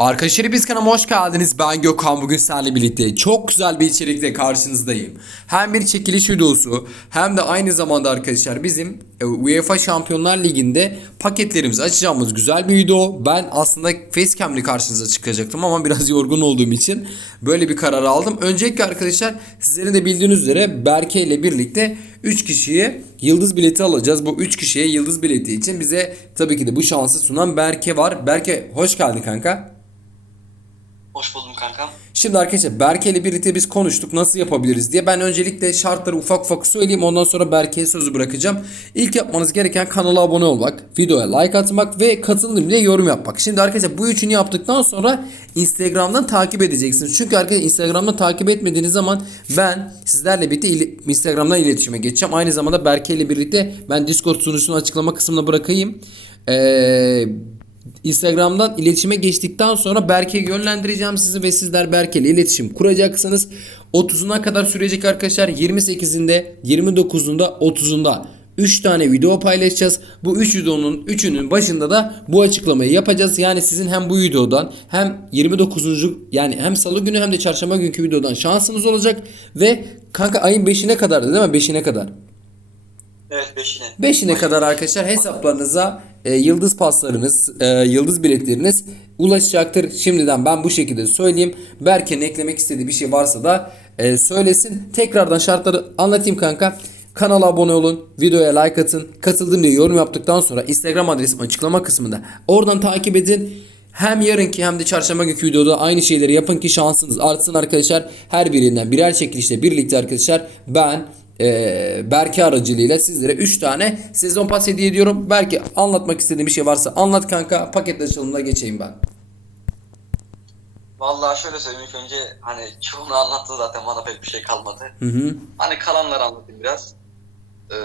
Arkadaşlar biz kanalıma hoş geldiniz. Ben Gökhan. Bugün sizlerle birlikte çok güzel bir içerikle karşınızdayım. Hem bir çekiliş videosu hem de aynı zamanda arkadaşlar bizim e, UEFA Şampiyonlar Ligi'nde paketlerimizi açacağımız güzel bir video. Ben aslında facecam'li karşınıza çıkacaktım ama biraz yorgun olduğum için böyle bir karar aldım. Öncelikle arkadaşlar sizlerin de bildiğiniz üzere Berke ile birlikte 3 kişiye yıldız bileti alacağız. Bu 3 kişiye yıldız bileti için bize tabii ki de bu şansı sunan Berke var. Berke hoş geldin kanka. Hoş buldum kankam. Şimdi arkadaşlar Berke ile birlikte biz konuştuk nasıl yapabiliriz diye. Ben öncelikle şartları ufak ufak söyleyeyim. Ondan sonra Berke'ye sözü bırakacağım. İlk yapmanız gereken kanala abone olmak, videoya like atmak ve katılım diye yorum yapmak. Şimdi arkadaşlar bu üçünü yaptıktan sonra Instagram'dan takip edeceksiniz. Çünkü arkadaşlar Instagram'dan takip etmediğiniz zaman ben sizlerle birlikte ili- Instagram'dan iletişime geçeceğim. Aynı zamanda Berke ile birlikte ben Discord sunucusunu açıklama kısmına bırakayım. Eee Instagram'dan iletişime geçtikten sonra Berke'ye yönlendireceğim sizi ve sizler Berke ile iletişim kuracaksınız. 30'una kadar sürecek arkadaşlar. 28'inde, 29'unda, 30'unda 3 tane video paylaşacağız. Bu 3 videonun 3'ünün başında da bu açıklamayı yapacağız. Yani sizin hem bu videodan hem 29. yani hem salı günü hem de çarşamba günkü videodan şansınız olacak ve kanka ayın 5'ine kadardı değil mi? 5'ine kadar. Evet beşine. 5'ine kadar arkadaşlar hesaplarınıza e, yıldız paslarınız, e, yıldız biletleriniz ulaşacaktır. Şimdiden ben bu şekilde söyleyeyim. Berke'nin eklemek istediği bir şey varsa da e, söylesin. Tekrardan şartları anlatayım kanka. Kanala abone olun, videoya like atın, katıldım diye yorum yaptıktan sonra Instagram adresim açıklama kısmında. Oradan takip edin. Hem yarınki hem de çarşamba günkü videoda aynı şeyleri yapın ki şansınız artsın arkadaşlar. Her birinden birer çekilişle birlikte arkadaşlar ben e, Berke aracılığıyla sizlere 3 tane sezon pas hediye ediyorum. Belki anlatmak istediğin bir şey varsa anlat kanka. Paket açılımına geçeyim ben. Vallahi şöyle söyleyeyim ilk önce hani çoğunu anlattın zaten bana pek bir şey kalmadı. Hı hı. Hani kalanları anlatayım biraz. Ee,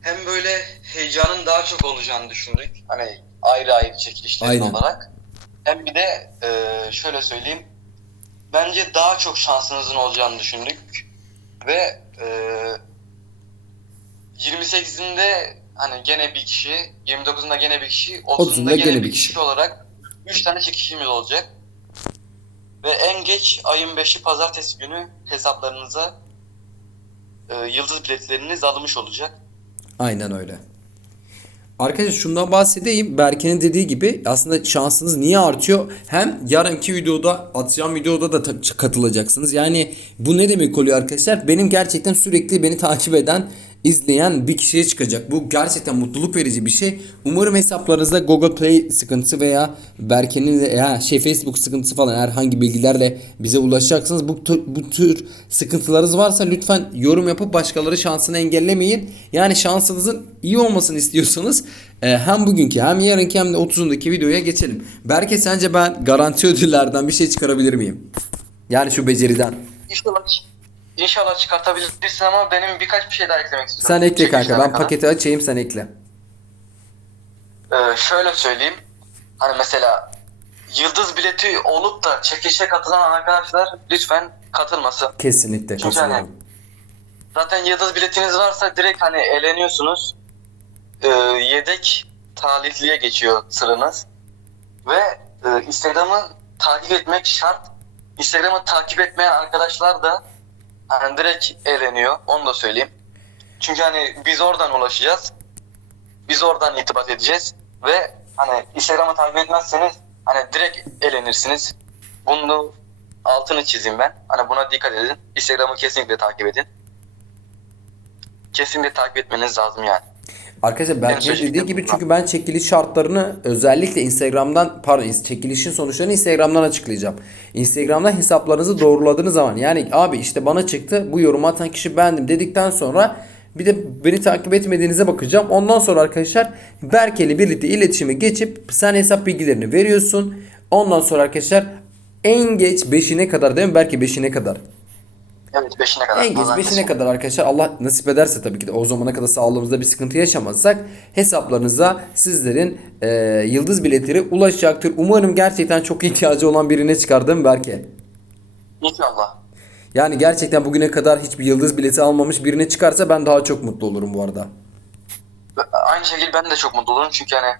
hem böyle heyecanın daha çok olacağını düşündük. Hani ayrı ayrı çekilişler olarak. Hem bir de e, şöyle söyleyeyim. Bence daha çok şansınızın olacağını düşündük. Ve e, 28'inde hani gene bir kişi, 29'unda gene bir kişi, 30'unda gene, bir kişi, olarak 3 tane çekişimiz olacak. Ve en geç ayın 5'i pazartesi günü hesaplarınıza e, yıldız biletleriniz alınmış olacak. Aynen öyle. Arkadaşlar şundan bahsedeyim. Berke'nin dediği gibi aslında şansınız niye artıyor? Hem yarınki videoda atacağım videoda da katılacaksınız. Yani bu ne demek oluyor arkadaşlar? Benim gerçekten sürekli beni takip eden izleyen bir kişiye çıkacak. Bu gerçekten mutluluk verici bir şey. Umarım hesaplarınızda Google Play sıkıntısı veya Berke'nin de ya şey Facebook sıkıntısı falan herhangi bilgilerle bize ulaşacaksınız. Bu tür, bu tür sıkıntılarınız varsa lütfen yorum yapıp başkaları şansını engellemeyin. Yani şansınızın iyi olmasını istiyorsanız e, hem bugünkü hem yarınki hem de 30'undaki videoya geçelim. Berke sence ben garanti ödüllerden bir şey çıkarabilir miyim? Yani şu beceriden. İnşallah, inşallah çıkartabilirsin ama benim birkaç bir şey daha eklemek istiyorum. Sen ekle kanka ben paketi açayım sen ekle. Ee, şöyle söyleyeyim. Hani mesela yıldız bileti olup da çekilişe katılan arkadaşlar lütfen katılmasın. Kesinlikle Çünkü katılıyorum. Zaten yıldız biletiniz varsa direkt hani eleniyorsunuz. Ee, yedek talihliye geçiyor sıranız. Ve e, Instagram'ı takip etmek şart. Instagram'ı takip etmeyen arkadaşlar da hani direkt eleniyor. Onu da söyleyeyim. Çünkü hani biz oradan ulaşacağız. Biz oradan itibat edeceğiz. Ve hani Instagram'ı takip etmezseniz hani direkt elenirsiniz. Bunu altını çizeyim ben. Hani buna dikkat edin. Instagram'ı kesinlikle takip edin. Kesinlikle takip etmeniz lazım yani. Arkadaşlar Berke'nin dediği gibi çünkü ben çekiliş şartlarını özellikle Instagram'dan pardon çekilişin sonuçlarını Instagram'dan açıklayacağım. Instagram'dan hesaplarınızı doğruladığınız zaman yani abi işte bana çıktı bu yorumu atan kişi bendim dedikten sonra bir de beni takip etmediğinize bakacağım. Ondan sonra arkadaşlar Berke ile birlikte iletişime geçip sen hesap bilgilerini veriyorsun. Ondan sonra arkadaşlar en geç 5'ine kadar değil mi? Berke 5'ine kadar. Evet 5'ine kadar. En geç Pazartesi 5'ine kadar arkadaşlar Allah nasip ederse tabii ki de o zamana kadar sağlığımızda bir sıkıntı yaşamazsak hesaplarınıza sizlerin e, yıldız biletleri ulaşacaktır. Umarım gerçekten çok ihtiyacı olan birine çıkardım Berke. İnşallah. Yani gerçekten bugüne kadar hiçbir yıldız bileti almamış birine çıkarsa ben daha çok mutlu olurum bu arada. Aynı şekilde ben de çok mutlu olurum çünkü hani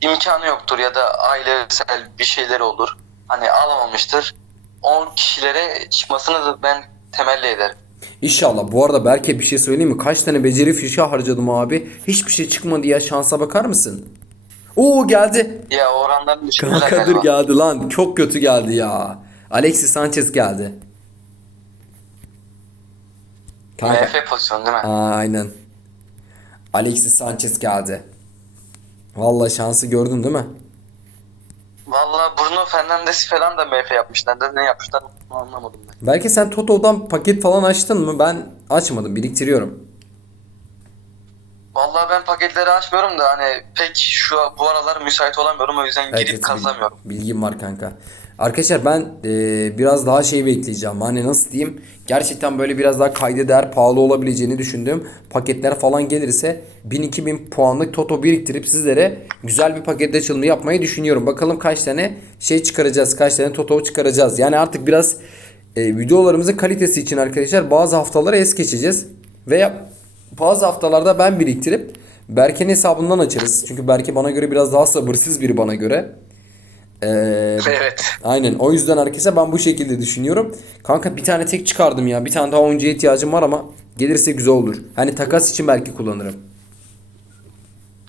imkanı yoktur ya da ailesel bir şeyleri olur. Hani alamamıştır. O kişilere çıkmasını da ben temelli ederim. İnşallah. Bu arada Berke bir şey söyleyeyim mi? Kaç tane beceri fişi harcadım abi. Hiçbir şey çıkmadı ya. Şansa bakar mısın? Oo geldi. Ya oranların dur galiba. geldi lan. Çok kötü geldi ya. Alexis Sanchez geldi. Kanka. MF pozisyonu değil mi? Aynen. Alexis Sanchez geldi. Vallahi şansı gördün değil mi? Bruno Fernandes falan da MF yapmışlar. Da ne yapmışlar anlamadım ben. Belki sen Toto'dan paket falan açtın mı? Ben açmadım. Biriktiriyorum. Valla ben paketleri açmıyorum da hani pek şu bu aralar müsait olamıyorum o yüzden girip evet, kazamıyorum. bil- Bilgim var kanka. Arkadaşlar ben e, biraz daha şey bekleyeceğim. Hani nasıl diyeyim? Gerçekten böyle biraz daha kayda değer pahalı olabileceğini düşündüğüm paketler falan gelirse 1000-2000 puanlık Toto biriktirip sizlere güzel bir paket açılımı yapmayı düşünüyorum. Bakalım kaç tane şey çıkaracağız. Kaç tane Toto çıkaracağız. Yani artık biraz e, videolarımızın kalitesi için arkadaşlar bazı haftaları es geçeceğiz. Veya bazı haftalarda ben biriktirip Berke'nin hesabından açarız. Çünkü Berke bana göre biraz daha sabırsız biri bana göre. Ee, Evet. aynen o yüzden arkadaşlar ben bu şekilde düşünüyorum. Kanka bir tane tek çıkardım ya. Bir tane daha oyuncuya ihtiyacım var ama gelirse güzel olur. Hani takas için belki kullanırım.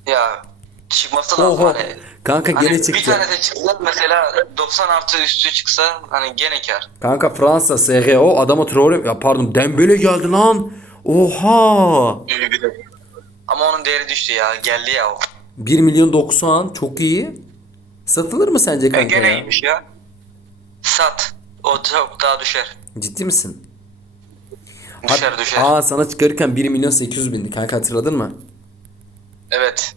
Ya çıkması lazım Oho. hani. Kanka Hani gene Bir çıktı. tane de çıksa mesela 90 artı üstü çıksa hani gene kar. Kanka Fransa SGO adama Traore ya pardon Dembele geldi lan. Oha. Ama onun değeri düştü ya. Geldi ya o. 1 milyon 90 çok iyi. Satılır mı sence E, kanka gene ya? iyiymiş ya. Sat. O çok daha düşer. Ciddi misin? Düşer Hat- düşer. Aa sana çıkarırken 1 milyon 800 bindi kanka hatırladın mı? Evet.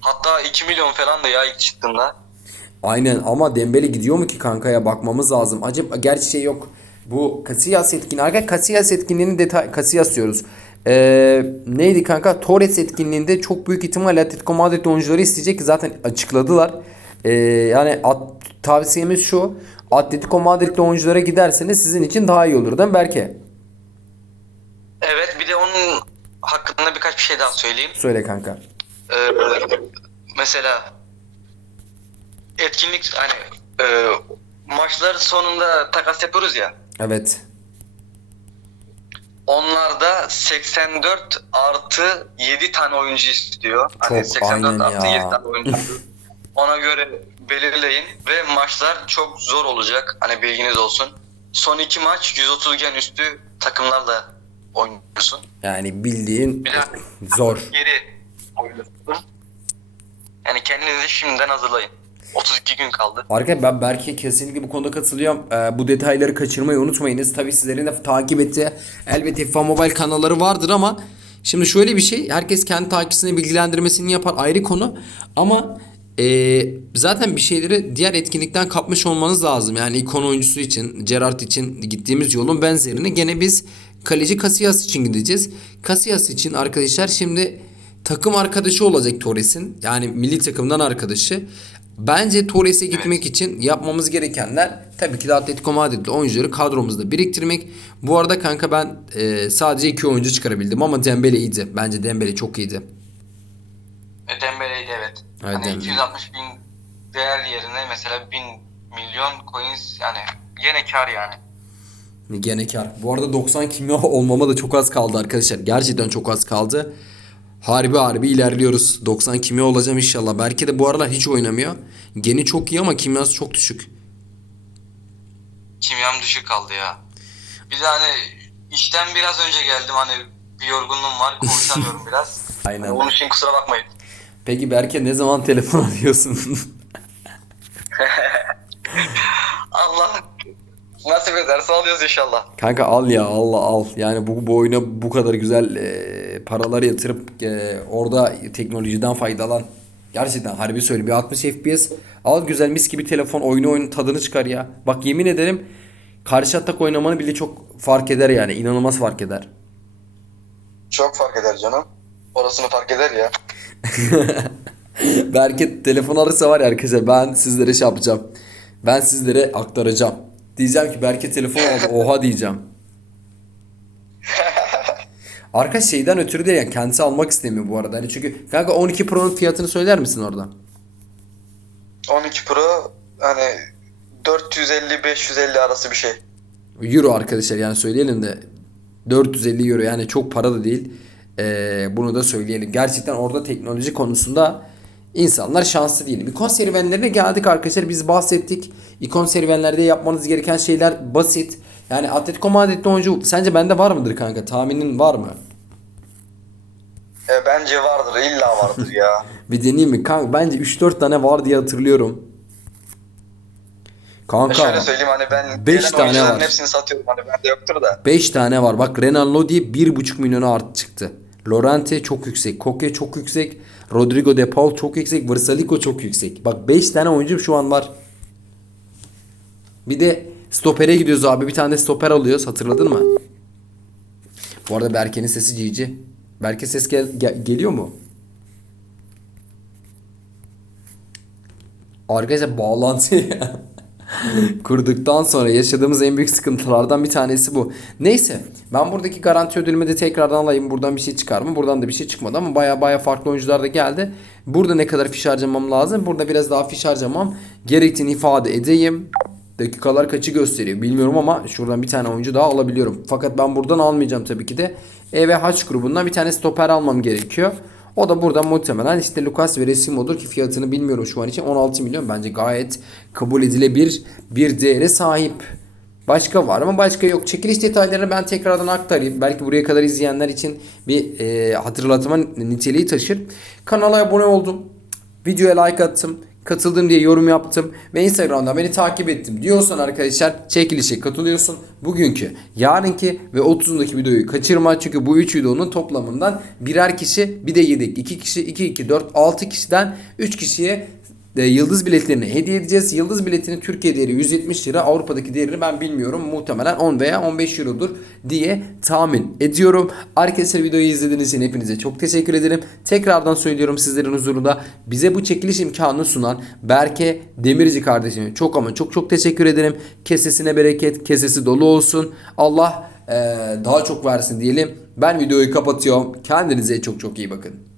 Hatta 2 milyon falan da ya ilk çıktığında. Aynen ama Dembele gidiyor mu ki kankaya bakmamız lazım. Acaba gerçi şey yok. Bu Casillas etkinliği. Arkadaşlar Casillas etkinliğinin detay Casillas diyoruz. Ee, neydi kanka? Torres etkinliğinde çok büyük ihtimalle Atletico Madrid oyuncuları isteyecek ki zaten açıkladılar. Ee, yani at- tavsiyemiz şu. Atletico Madrid'li oyunculara giderseniz sizin için daha iyi olur değil mi Berke? Evet bir de onun hakkında birkaç bir şey daha söyleyeyim. Söyle kanka. Ee, mesela etkinlik hani e, maçlar sonunda takas yapıyoruz ya. Evet. Onlarda 84 artı 7 tane oyuncu istiyor. Hani Çok 84 aynen artı ya. 7 tane oyuncu. Ona göre belirleyin ve maçlar çok zor olacak. Hani bilginiz olsun. Son iki maç 130 gen üstü takımlarla oynuyorsun. Yani bildiğin Bir de zor. geri oynuyorsun. Yani kendinizi şimdiden hazırlayın. 32 gün kaldı. Arkadaşlar ben Berke kesinlikle bu konuda katılıyorum. Ee, bu detayları kaçırmayı unutmayınız. Tabii sizlerin de takip ettiği elbette FIFA Mobile kanalları vardır ama şimdi şöyle bir şey. Herkes kendi takipçisini bilgilendirmesini yapar ayrı konu. Ama ee, zaten bir şeyleri diğer etkinlikten kapmış olmanız lazım. Yani ikon oyuncusu için, Gerrard için gittiğimiz yolun benzerini gene biz kaleci Casillas için gideceğiz. Casillas için arkadaşlar şimdi takım arkadaşı olacak Torres'in. Yani milli takımdan arkadaşı. Bence Torres'e gitmek için yapmamız gerekenler tabii ki de Atletico Madrid'li oyuncuları kadromuzda biriktirmek. Bu arada kanka ben e, sadece iki oyuncu çıkarabildim ama Dembele iyiydi. Bence Dembele çok iyiydi. E, Dembele'ydi evet. Evet, hani Dembele. 260 bin değer yerine mesela 1000 milyon coins yani gene kar yani. Gene kar. Bu arada 90 kimya olmama da çok az kaldı arkadaşlar. Gerçekten çok az kaldı. Harbi harbi ilerliyoruz. 90 kimya olacağım inşallah. Belki de bu aralar hiç oynamıyor. Geni çok iyi ama kimyası çok düşük. Kimyam düşük kaldı ya. Bir de hani işten biraz önce geldim hani bir yorgunluğum var konuşamıyorum biraz. Aynen. Onun için kusura bakmayın. Peki Berke ne zaman telefon alıyorsun? Allah nasip ederse alıyoruz inşallah. Kanka al ya Allah al. Yani bu, bu oyuna bu kadar güzel e, paralar yatırıp e, orada teknolojiden faydalan. Gerçekten harbi söyleyeyim. Bir 60 FPS al güzel mis gibi telefon oyunu oyunun tadını çıkar ya. Bak yemin ederim karşı atak oynamanı bile çok fark eder yani. inanılmaz fark eder. Çok fark eder canım. Orasını fark eder ya. Berke telefon alırsa var ya arkadaşlar ben sizlere şey yapacağım. Ben sizlere aktaracağım. Diyeceğim ki Berke telefon aldı. Oha diyeceğim. Arka şeyden ötürü değil yani kendisi almak istemiyor bu arada. Hani çünkü kanka 12 Pro'nun fiyatını söyler misin orada? 12 Pro hani 450-550 arası bir şey. Euro arkadaşlar yani söyleyelim de 450 euro yani çok para da değil. Ee, bunu da söyleyelim. Gerçekten orada teknoloji konusunda insanlar şanslı değil. İkon serüvenlerine geldik arkadaşlar. Biz bahsettik. İkon serüvenlerde yapmanız gereken şeyler basit. Yani Atletico Madrid'de oyuncu sence bende var mıdır kanka? Tahminin var mı? E, bence vardır illa vardır ya. Bir deneyeyim mi? Kanka bence 3-4 tane var diye hatırlıyorum. Kanka Şöyle söyleyeyim hani ben Beş gelen tane oyuncuların var. hepsini satıyorum hani bende yoktur da. 5 tane var. Bak Renan Lodi 1,5 milyona art çıktı. Lorente çok yüksek. Koke çok yüksek. Rodrigo De Paul çok yüksek. Versalico çok yüksek. Bak 5 tane oyuncu şu an var. Bir de stopere gidiyoruz abi. Bir tane stoper alıyoruz. Hatırladın mı? Bu arada Berke'nin sesi cici. Berke ses gel- gel- geliyor mu? Arkadaşlar bağlantı kurduktan sonra yaşadığımız en büyük sıkıntılardan bir tanesi bu. Neyse ben buradaki garanti ödülümü de tekrardan alayım. Buradan bir şey çıkar mı? Buradan da bir şey çıkmadı ama baya baya farklı oyuncular da geldi. Burada ne kadar fiş harcamam lazım? Burada biraz daha fiş harcamam gerektiğini ifade edeyim. Dakikalar kaçı gösteriyor bilmiyorum ama şuradan bir tane oyuncu daha alabiliyorum. Fakat ben buradan almayacağım tabii ki de. E ve H grubundan bir tane stoper almam gerekiyor. O da burada muhtemelen işte Lucas ve Resimo'dur ki fiyatını bilmiyorum şu an için 16 milyon bence gayet kabul edilebilir bir değere sahip. Başka var mı? Başka yok. Çekiliş detaylarını ben tekrardan aktarayım. Belki buraya kadar izleyenler için bir e, hatırlatma niteliği taşır. Kanala abone oldum. Videoya like attım. Katıldım diye yorum yaptım ve Instagram'da beni takip ettim diyorsan arkadaşlar çekilişe katılıyorsun. Bugünkü, yarınki ve 30'undaki videoyu kaçırma çünkü bu 3 videonun toplamından birer kişi bir de yedek 2 kişi 2 2 4 6 kişiden 3 kişiye e, yıldız biletlerini hediye edeceğiz. Yıldız biletinin Türkiye değeri 170 lira. Avrupa'daki değerini ben bilmiyorum. Muhtemelen 10 veya 15 eurodur diye tahmin ediyorum. Arkadaşlar videoyu izlediğiniz için hepinize çok teşekkür ederim. Tekrardan söylüyorum sizlerin huzurunda bize bu çekiliş imkanını sunan Berke Demirci kardeşime çok ama çok çok teşekkür ederim. Kesesine bereket, kesesi dolu olsun. Allah eee, daha çok versin diyelim. Ben videoyu kapatıyorum. Kendinize çok çok iyi bakın.